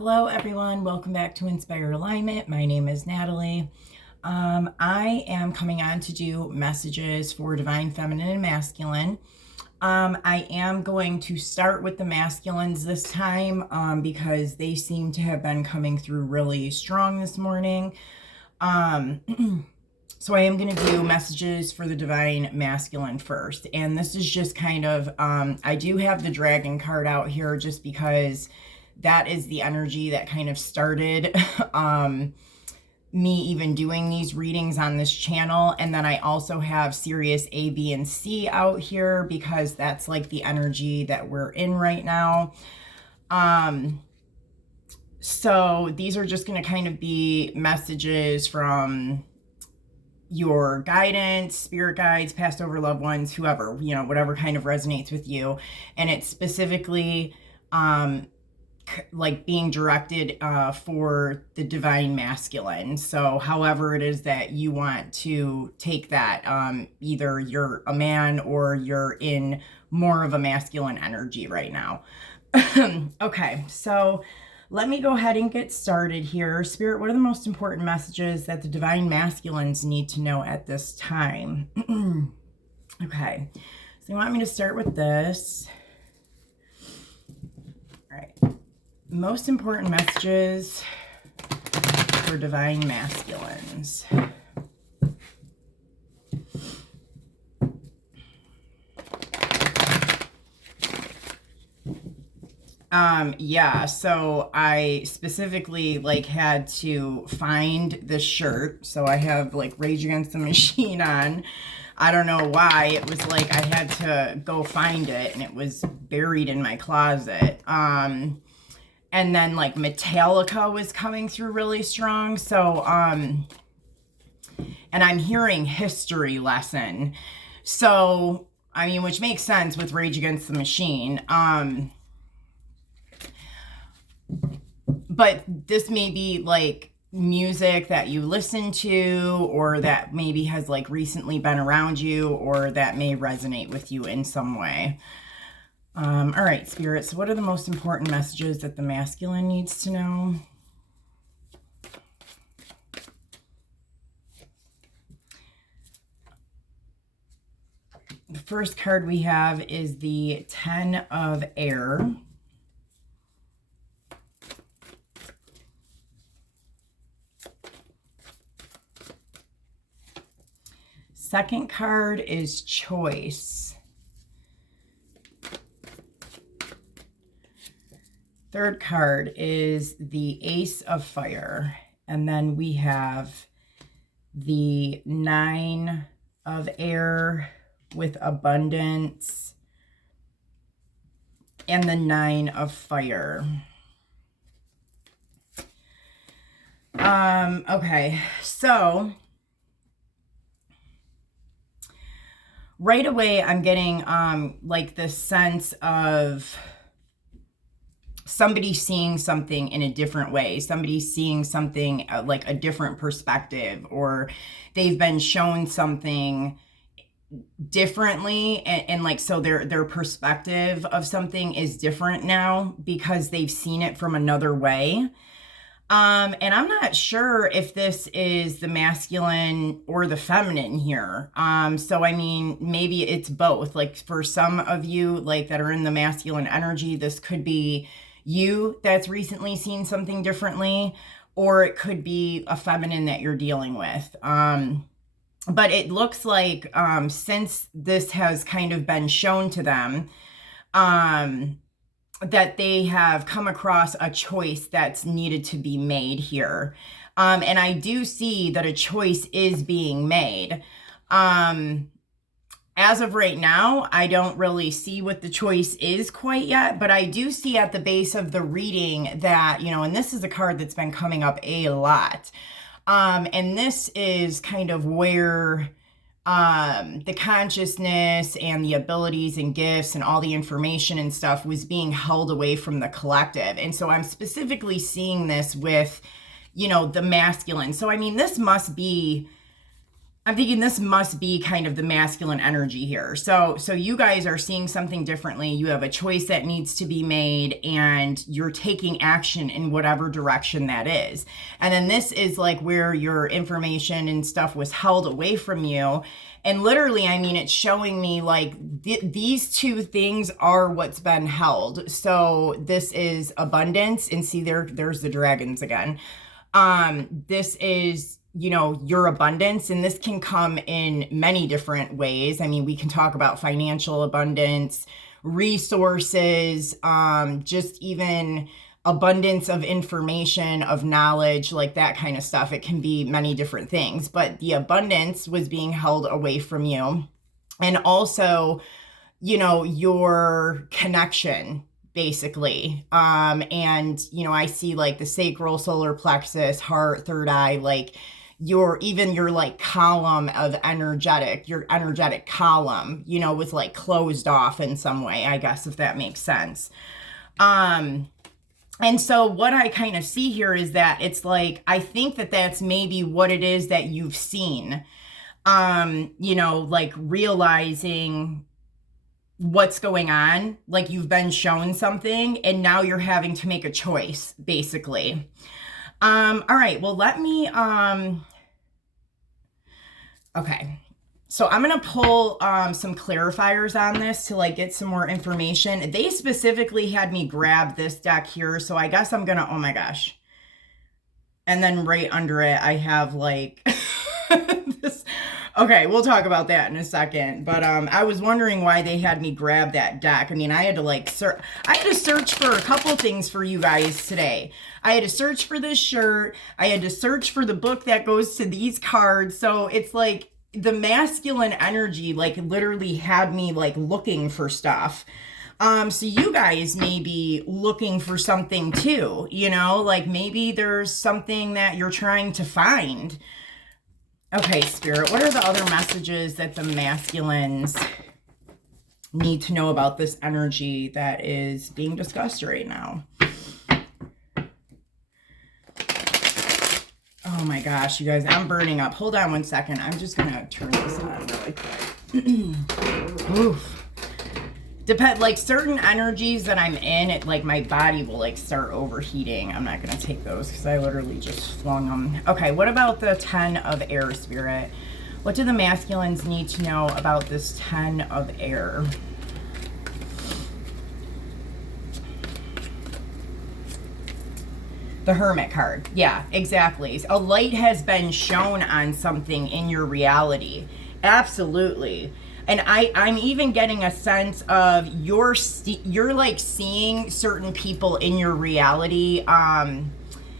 Hello everyone, welcome back to Inspire Alignment. My name is Natalie. I am coming on to do messages for Divine Feminine and Masculine. I am going to start with the masculines this time because they seem to have been coming through really strong this morning. So I am going to do messages for the Divine Masculine first. And this is just kind of, I do have the Dragon card out here just because that is the energy that kind of started me even doing these readings on this channel. And then I also have Sirius A, B, and C out here because that's like the energy that we're in right now. So these are just going to kind of be messages from your guidance, spirit guides, past over loved ones, whoever, you know, whatever kind of resonates with you. And it's specifically like being directed for the Divine Masculine. So however it is that you want to take that, either you're a man or you're in more of a masculine energy right now. Okay, so let me go ahead and get started here. Spirit, what are the most important messages that the Divine Masculines need to know at this time? Okay, so you want me to start with this. All right. Most important messages for Divine Masculines. Yeah, so I specifically like had to find this shirt. So I have like Rage Against the Machine on. I don't know why. It was like I had to go find it and it was buried in my closet. And then like Metallica was coming through really strong. So, and I'm hearing History Lesson. So, I mean, which makes sense with Rage Against the Machine. But this may be like music that you listen to or that maybe has like recently been around you or that may resonate with you in some way. All right, Spirit, so what are the most important messages that the masculine needs to know? The first card we have is the Ten of Air. Second card is Choice. Third card is the Ace of Fire. And then we have the Nine of Air with Abundance and the Nine of Fire. Okay, so right away I'm getting like this sense of somebody seeing something in a different way, somebody seeing something like a different perspective, or they've been shown something differently, and like so their perspective of something is different now because they've seen it from another way. And I'm not sure if this is the masculine or the feminine here. So I mean, maybe it's both. Like for some of you like that are in the masculine energy, this could be you that's recently seen something differently, or it could be a feminine that you're dealing with. But it looks like since this has kind of been shown to them, that they have come across a choice that's needed to be made here. And I do see that a choice is being made. As of right now, I don't really see what the choice is quite yet, but I do see at the base of the reading that, you know, and this is a card that's been coming up a lot. And this is kind of where the consciousness and the abilities and gifts and all the information and stuff was being held away from the collective. And so I'm specifically seeing this with, you know, the masculine. So, I mean, this must be I'm thinking this must be kind of the masculine energy here. So you guys are seeing something differently. You have a choice that needs to be made and you're taking action in whatever direction that is. And then this is like where your information and stuff was held away from you. And literally, I mean, it's showing me like these two things are what's been held. So this is abundance, and see there's the dragons again. This is, you know, your abundance, and this can come in many different ways. I mean, we can talk about financial abundance, resources, just even abundance of information, of knowledge, like that kind of stuff. It can be many different things, but the abundance was being held away from you. And also, you know, your connection, basically. And, you know, I see like the sacral, solar plexus, heart, third eye, like your like column of your energetic column, you know, was like closed off in some way, I guess, if that makes sense. And so what I kind of see here is that it's like, I think that that's maybe what it is that you've seen, you know, like realizing what's going on, like you've been shown something and now you're having to make a choice, basically. All right, well, let me, okay. So I'm going to pull some clarifiers on this to like get some more information. They specifically had me grab this deck here. So I guess I'm going to, oh my gosh. And then right under it, I have like this. Okay, we'll talk about that in a second. But I was wondering why they had me grab that deck. I mean, I had to like search for a couple things for you guys today. I had to search for this shirt. I had to search for the book that goes to these cards. So it's like the masculine energy like literally had me like looking for stuff. So you guys may be looking for something too, you know, like maybe there's something that you're trying to find. Okay, Spirit, what are the other messages that the masculines need to know about this energy that is being discussed right now? Oh my gosh, you guys, I'm burning up. Hold on one second. I'm just going to turn this on really quick. Oof. Like certain energies that I'm in, it like my body will like start overheating. I'm not going to take those because I literally just flung them. Okay, what about the 10 of air, Spirit? What do the masculines need to know about this 10 of air? The Hermit card. Yeah, exactly. A light has been shown on something in your reality. Absolutely. And I'm even getting a sense of you're like seeing certain people in your reality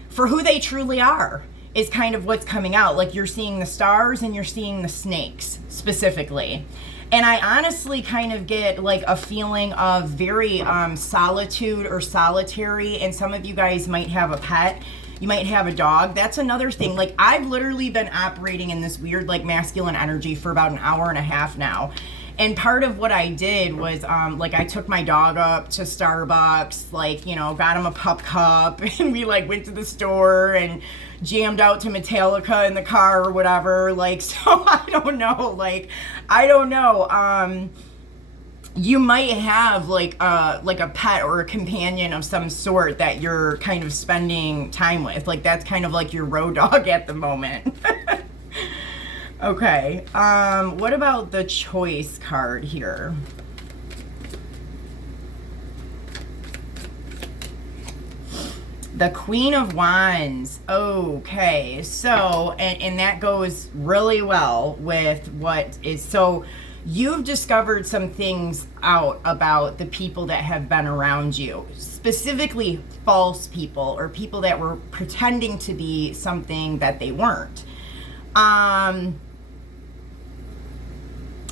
for who they truly are is kind of what's coming out. Like you're seeing the stars and you're seeing the snakes specifically. And I honestly kind of get like a feeling of very solitude or solitary. And some of you guys might have a pet. You might have a dog. That's another thing. Like I've literally been operating in this weird like masculine energy for about an hour and a half now. And part of what I did was like I took my dog up to Starbucks, like, you know, got him a pup cup and we like went to the store and jammed out to Metallica in the car or whatever. Like, so I don't know. Like, I don't know. You might have like a pet or a companion of some sort that you're kind of spending time with. Like that's kind of like your road dog at the moment. Okay. What about the choice card here? The Queen of Wands. Okay. So, and that goes really well with what is, so you've discovered some things out about the people that have been around you, specifically false people or people that were pretending to be something that they weren't.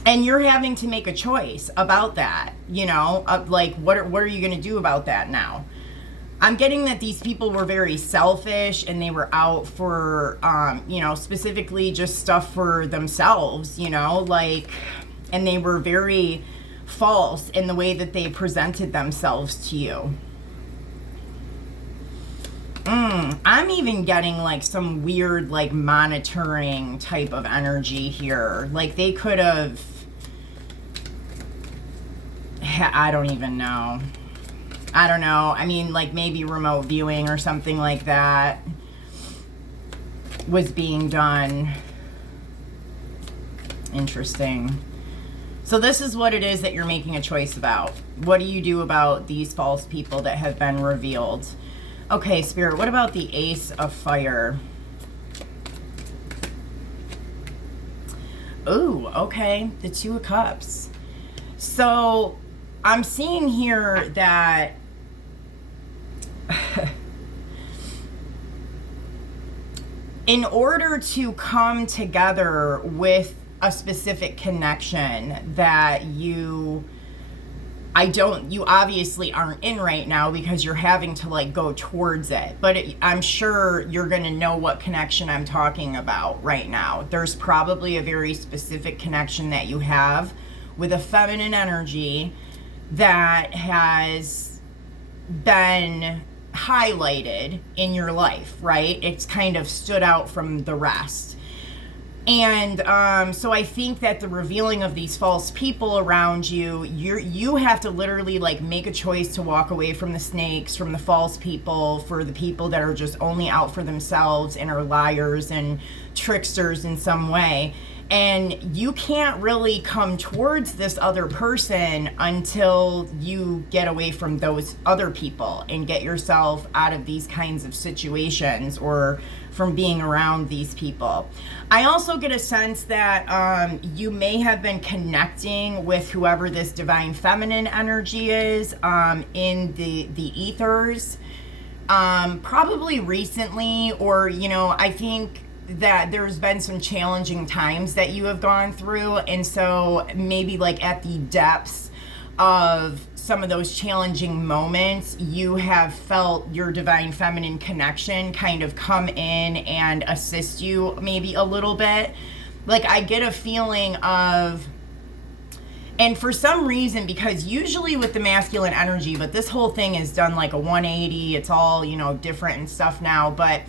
And you're having to make a choice about that, you know, like what are you going to do about that now? I'm getting that these people were very selfish and they were out for, you know, specifically just stuff for themselves, you know, like, and they were very false in the way that they presented themselves to you. I'm even getting like some weird like monitoring type of energy here. Like they could have, I don't even know. I don't know. I mean, like maybe remote viewing or something like that was being done. Interesting. So this is what it is that you're making a choice about. What do you do about these false people that have been revealed? Okay, Spirit, what about the Ace of Fire? Ooh, okay, the Two of Cups. So I'm seeing here that in order to come together with a specific connection that you obviously aren't in right now because you're having to like go towards it, but I'm sure you're going to know what connection I'm talking about right now. There's probably a very specific connection that you have with a feminine energy that has been highlighted in your life, right? It's kind of stood out from the rest. And so I think that the revealing of these false people around you, you have to literally like make a choice to walk away from the snakes, from the false people, for the people that are just only out for themselves and are liars and tricksters in some way. And you can't really come towards this other person until you get away from those other people and get yourself out of these kinds of situations or from being around these people. I also get a sense that you may have been connecting with whoever this divine feminine energy is in the ethers, probably recently, or, you know, I think that there's been some challenging times that you have gone through, and so maybe like at the depths of some of those challenging moments, you have felt your divine feminine connection kind of come in and assist you maybe a little bit. Like I get a feeling of, and for some reason, because usually with the masculine energy, but this whole thing is done like a 180, it's all, you know, different and stuff now, but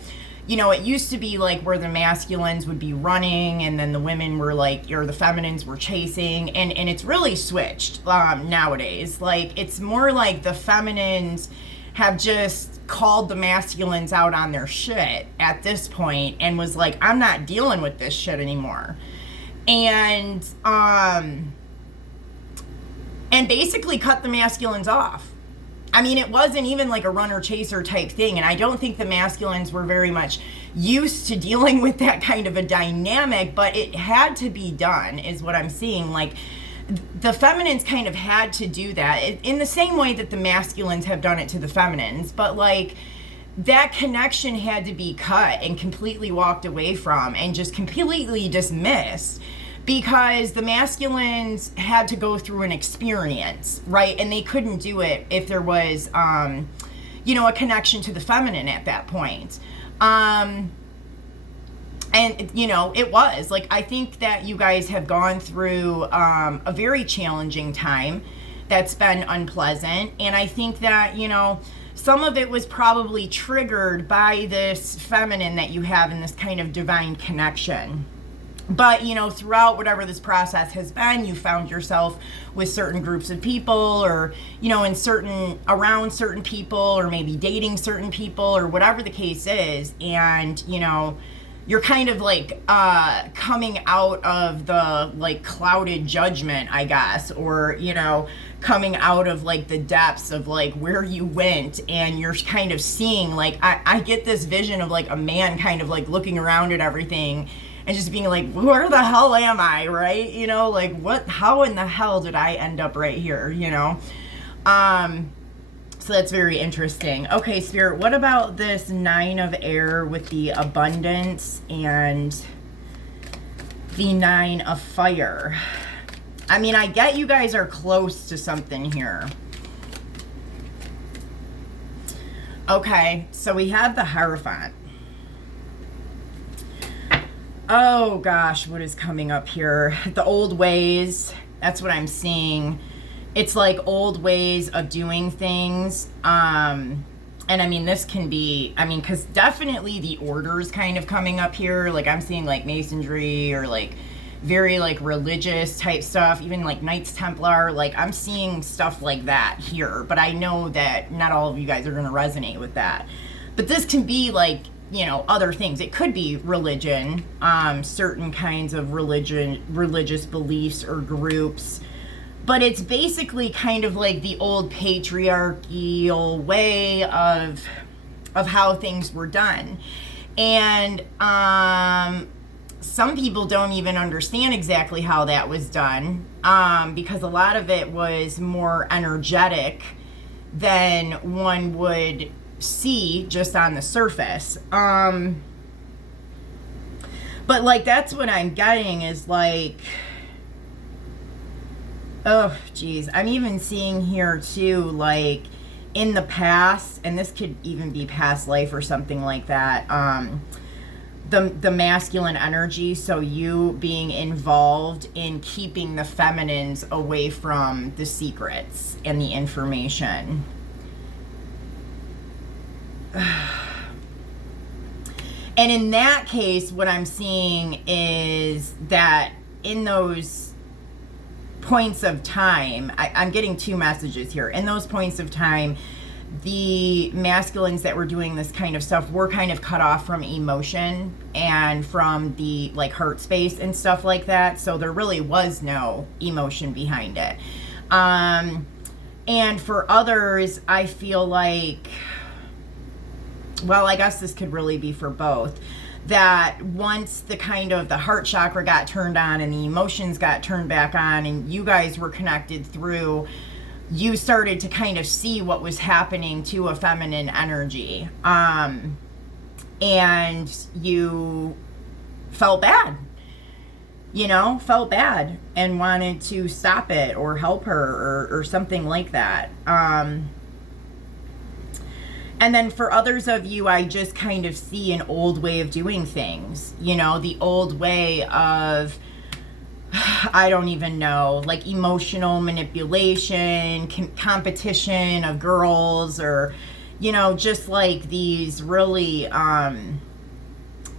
you know, it used to be like where the masculines would be running and then the women were like, or the feminines were chasing, and it's really switched nowadays. Like it's more like the feminines have just called the masculines out on their shit at this point and was like, I'm not dealing with this shit anymore. And basically cut the masculines off. I mean, it wasn't even like a runner chaser type thing, and I don't think the masculines were very much used to dealing with that kind of a dynamic, but it had to be done is what I'm seeing. Like the feminines kind of had to do that in the same way that the masculines have done it to the feminines, but like that connection had to be cut and completely walked away from and just completely dismissed, because the masculines had to go through an experience, right? And they couldn't do it if there was, you know, a connection to the feminine at that point. And, you know, it was like, I think that you guys have gone through a very challenging time that's been unpleasant. And I think that, you know, some of it was probably triggered by this feminine that you have in this kind of divine connection. But, you know, throughout whatever this process has been, you found yourself with certain groups of people, or, you know, around certain people, or maybe dating certain people, or whatever the case is. And, you know, you're kind of like coming out of the like clouded judgment, I guess, or, you know, coming out of like the depths of like where you went, and you're kind of seeing like, I get this vision of like a man kind of like looking around at everything and just being like, where the hell am I, right? You know, like how in the hell did I end up right here, you know? So that's very interesting. Okay, Spirit, what about this Nine of Air with the abundance and the Nine of Fire? I mean, I get you guys are close to something here. Okay, so we have the Hierophant. Oh gosh, what is coming up here? The old ways, that's what I'm seeing. It's like old ways of doing things. And And I mean, this can be, I mean, because definitely the orders kind of coming up here. Like I'm seeing like Masonry or like very like religious type stuff, even like Knights Templar. Like I'm seeing stuff like that here. But I know that not all of you guys are going to resonate with that. But this can be like, you know, other things. It could be religion, certain kinds of religious beliefs or groups. But it's basically kind of like the old patriarchal way of how things were done. And some people don't even understand exactly how that was done, because a lot of it was more energetic than one would see just on the surface. But like that's what I'm getting is like, oh geez, I'm even seeing here too, like in the past, and this could even be past life or something like that, the masculine energy, so you being involved in keeping the feminines away from the secrets and the information. And in that case, what I'm seeing is that in those points of time, I'm getting two messages here. In those points of time, the masculines that were doing this kind of stuff were kind of cut off from emotion and from the like heart space and stuff like that. So there really was no emotion behind it. And for others, I feel like, well, I guess this could really be for both, that once the kind of the heart chakra got turned on and the emotions got turned back on and you guys were connected through, you started to kind of see what was happening to a feminine energy. And you felt bad, felt bad and wanted to stop it or help her or something like that. And then for others of you, I just kind of see an old way of doing things, the old way of, I don't even know, like emotional manipulation, competition of girls, or, just like these really kind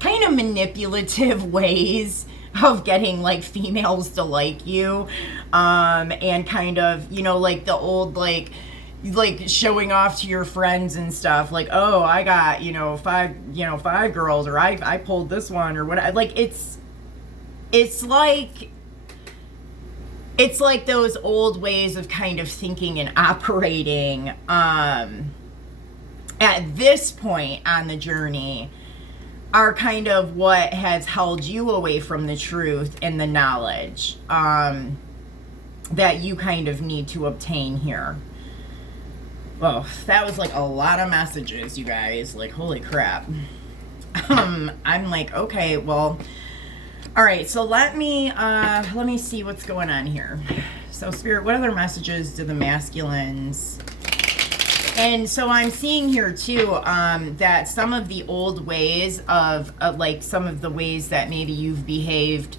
of manipulative ways of getting like females to like you, and kind of, like the old, like showing off to your friends and stuff, like, oh, I got, five girls, or I pulled this one, or what. Like it's like those old ways of kind of thinking and operating at this point on the journey are kind of what has held you away from the truth and the knowledge that you kind of need to obtain here. Well, that was like a lot of messages, you guys. Like, holy crap. I'm like, okay, well, all right. So let me see what's going on here. So, Spirit, what other messages do the masculines? And so I'm seeing here too that some of the old ways of like some of the ways that maybe you've behaved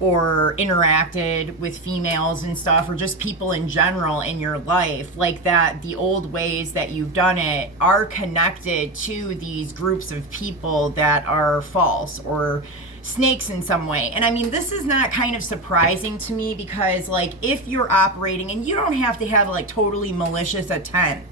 or interacted with females and stuff, or just people in general in your life, like that, the old ways that you've done it are connected to these groups of people that are false or snakes in some way. And I mean, this is not kind of surprising to me, because like if you're operating, and you don't have to have like totally malicious intent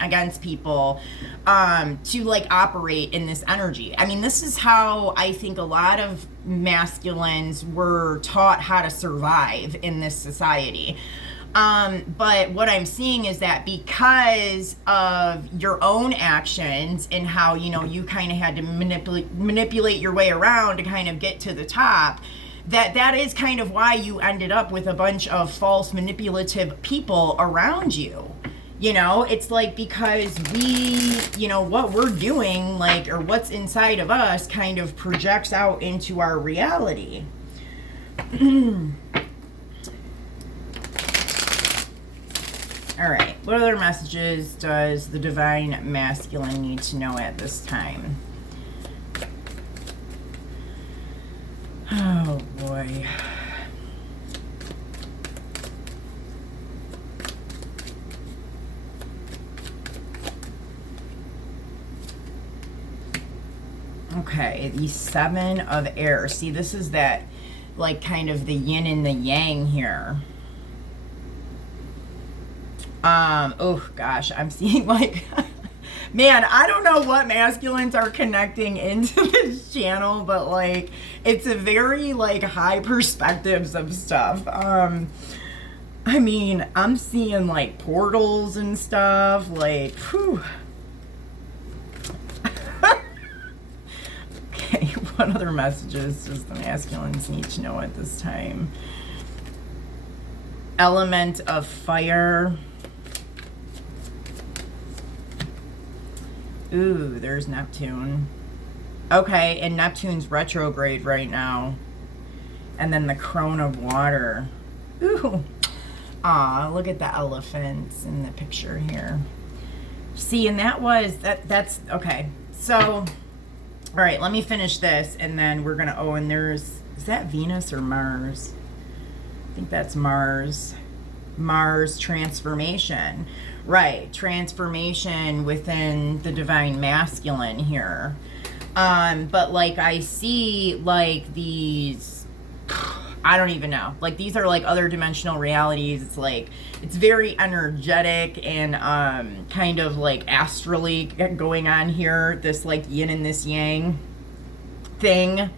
against people to like operate in this energy. I mean, this is how I think a lot of masculines were taught how to survive in this society. But what I'm seeing is that because of your own actions and how, you kind of had to manipulate your way around to kind of get to the top, that is kind of why you ended up with a bunch of false manipulative people around you. It's like, because we, what we're doing, like, or what's inside of us kind of projects out into our reality. All right. What other messages does the divine masculine need to know at this time? Oh, boy. Okay, the Seven of Air. See, this is that, like, kind of the yin and the yang here. Oh gosh, I'm seeing like, man, I don't know what masculines are connecting into this channel, but like, it's a very like high perspectives of stuff. I mean, I'm seeing like portals and stuff, like, whew. Okay, what other messages does the masculines need to know at this time? Element of fire. Ooh, there's Neptune. Okay, and Neptune's retrograde right now. And then the Crone of Water. Ooh. Aw, look at the elephants in the picture here. See, and that's, okay. So, all right, let me finish this, and then we're gonna, oh, and is that Venus or Mars? I think that's Mars. Mars transformation. Right, transformation within the divine masculine here. But like I see like these, I don't even know. Like these are like other dimensional realities. It's like, it's very energetic and kind of like astrally going on here. This like yin and this yang thing.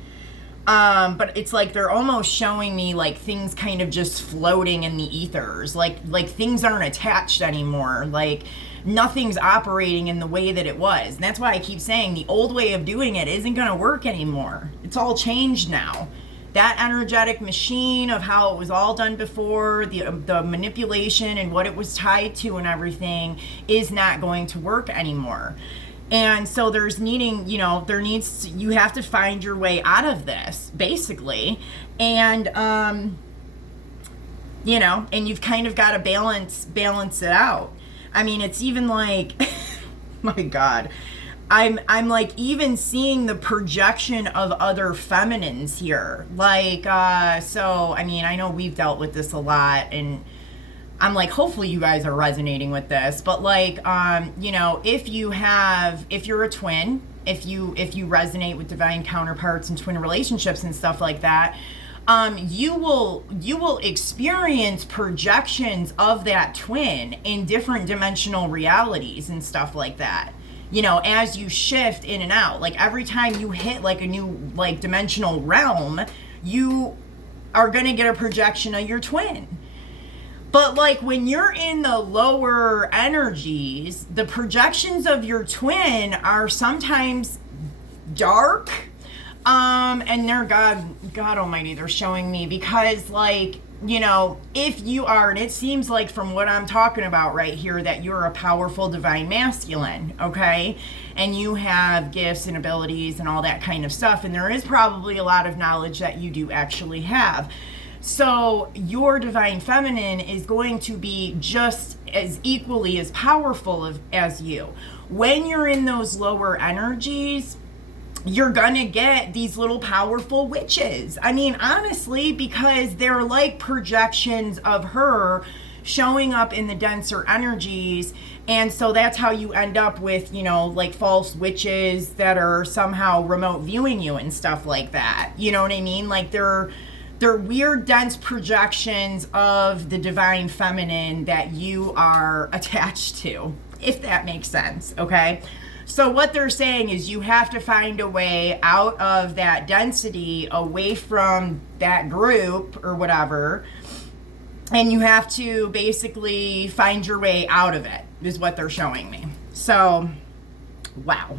But it's like they're almost showing me like things kind of just floating in the ethers, like things aren't attached anymore, like nothing's operating in the way that it was. And that's why I keep saying the old way of doing it isn't going to work anymore. It's all changed now. That energetic machine of how it was all done before, the manipulation and what it was tied to and everything is not going to work anymore. And so there's needing, you know, you have to find your way out of this, basically. And, you know, and you've kind of got to balance it out. I mean, it's even like, my God, I'm like even seeing the projection of other feminines here. Like, so, I mean, I know we've dealt with this a lot, and I'm like, hopefully you guys are resonating with this, but like, you know, if you're a twin, if you resonate with divine counterparts and twin relationships and stuff like that, you will experience projections of that twin in different dimensional realities and stuff like that. You know, as you shift in and out, like every time you hit like a new like dimensional realm, you are going to get a projection of your twin. But like when you're in the lower energies, the projections of your twin are sometimes dark. And they're God Almighty, they're showing me, because like, you know, if you are, and it seems like from what I'm talking about right here, that you're a powerful divine masculine, okay? And you have gifts and abilities and all that kind of stuff. And there is probably a lot of knowledge that you do actually have. So your divine feminine is going to be just as equally as powerful as you. When you're in those lower energies, you're gonna get these little powerful witches. I mean, honestly, because they're like projections of her showing up in the denser energies. And so that's how you end up with, you know, like false witches that are somehow remote viewing you and stuff like that. You know what I mean? Like they're weird, dense projections of the divine feminine that you are attached to, if that makes sense, okay? So what they're saying is you have to find a way out of that density, away from that group or whatever, and you have to basically find your way out of it, is what they're showing me. So, wow.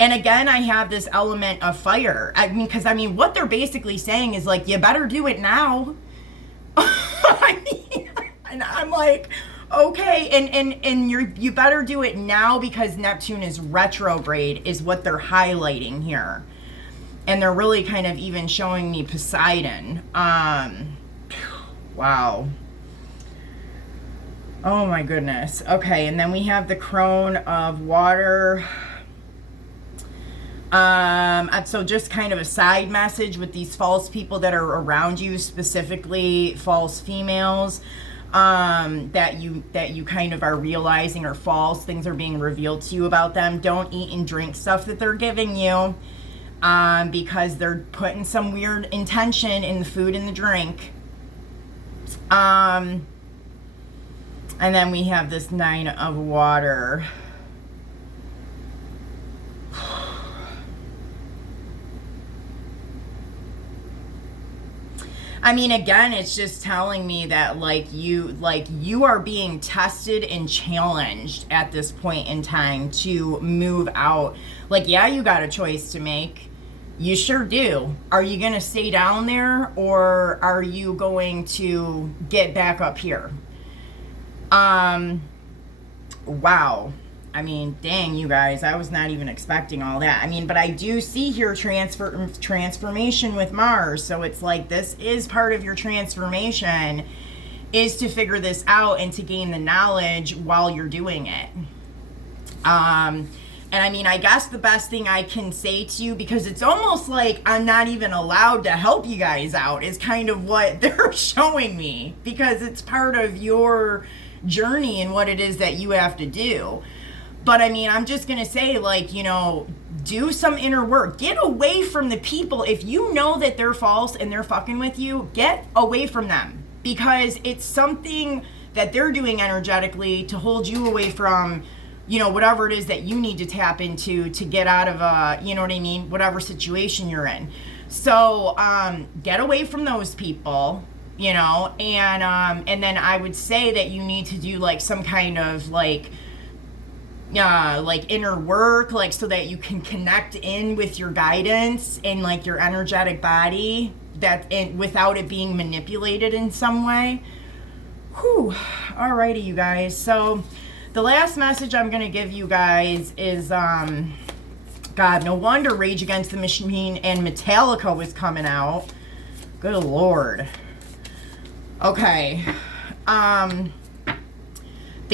And again, I have this element of fire. I mean, because I mean, what they're basically saying is like, you better do it now. I mean, and I'm like, okay, and you better do it now because Neptune is retrograde, is what they're highlighting here. And they're really kind of even showing me Poseidon. Wow. Oh my goodness. Okay, and then we have the Crone of Water. So just kind of a side message with these false people that are around you, specifically false females, that you kind of are realizing are false. Things are being revealed to you about them. Don't eat and drink stuff that they're giving you. because they're putting some weird intention in the food and the drink. And then we have this 9 of water. I mean, again, it's just telling me that you are being tested and challenged at this point in time to move out. Like, yeah, you got a choice to make. You sure do. Are you going to stay down there, or are you going to get back up here? Wow. I mean, dang, you guys, I was not even expecting all that. I mean, but I do see here transformation with Mars. So it's like, this is part of your transformation, is to figure this out and to gain the knowledge while you're doing it. And I mean, I guess the best thing I can say to you, because it's almost like I'm not even allowed to help you guys out, is kind of what they're showing me, because it's part of your journey and what it is that you have to do. But I mean, I'm just going to say, like, you know, do some inner work. Get away from the people. If you know that they're false and they're fucking with you, get away from them, because it's something that they're doing energetically to hold you away from, you know, whatever it is that you need to tap into to get out of you know what I mean, whatever situation you're in. So get away from those people, you know, and then I would say that you need to do like some kind of like inner work, like, so that you can connect in with your guidance and like your energetic body, without it being manipulated in some way. Whew. Alrighty, you guys. So the last message I'm going to give you guys is, God, no wonder Rage Against the Machine and Metallica was coming out. Good Lord. Okay. The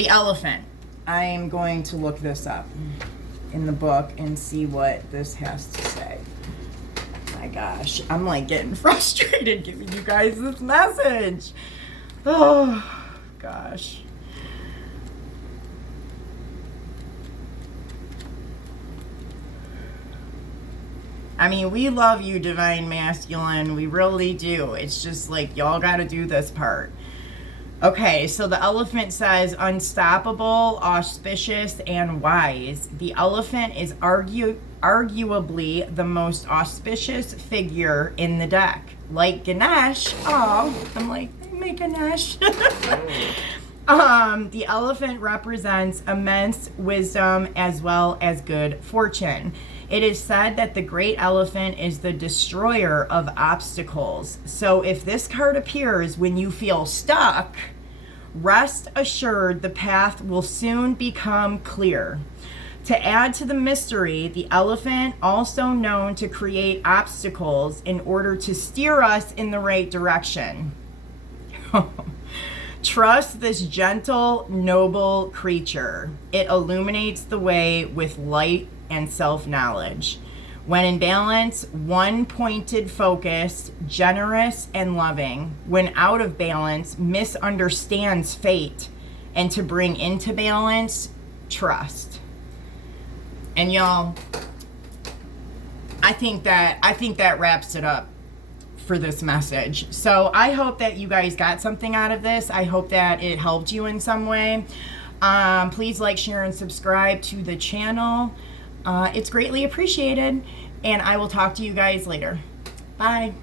elephant. I am going to look this up in the book and see what this has to say. My gosh, I'm like getting frustrated giving you guys this message. Oh, gosh. I mean, we love you, Divine Masculine. We really do. It's just like, y'all got to do this part. Okay, so the elephant says unstoppable, auspicious, and wise. The elephant is arguably the most auspicious figure in the deck. Like Ganesh. Oh, I'm like, my Ganesh. The elephant represents immense wisdom as well as good fortune. It is said that the great elephant is the destroyer of obstacles. So if this card appears when you feel stuck, rest assured the path will soon become clear. To add to the mystery, the elephant, also known to create obstacles in order to steer us in the right direction. Trust this gentle, noble creature. It illuminates the way with light and self-knowledge. When in balance, one-pointed focus, generous and loving. When out of balance, misunderstands fate. And to bring into balance, trust. And y'all, I think that wraps it up for this message. So I hope that you guys got something out of this. I hope that it helped you in some way. Please like, share, and subscribe to the channel. It's greatly appreciated, and I will talk to you guys later. Bye.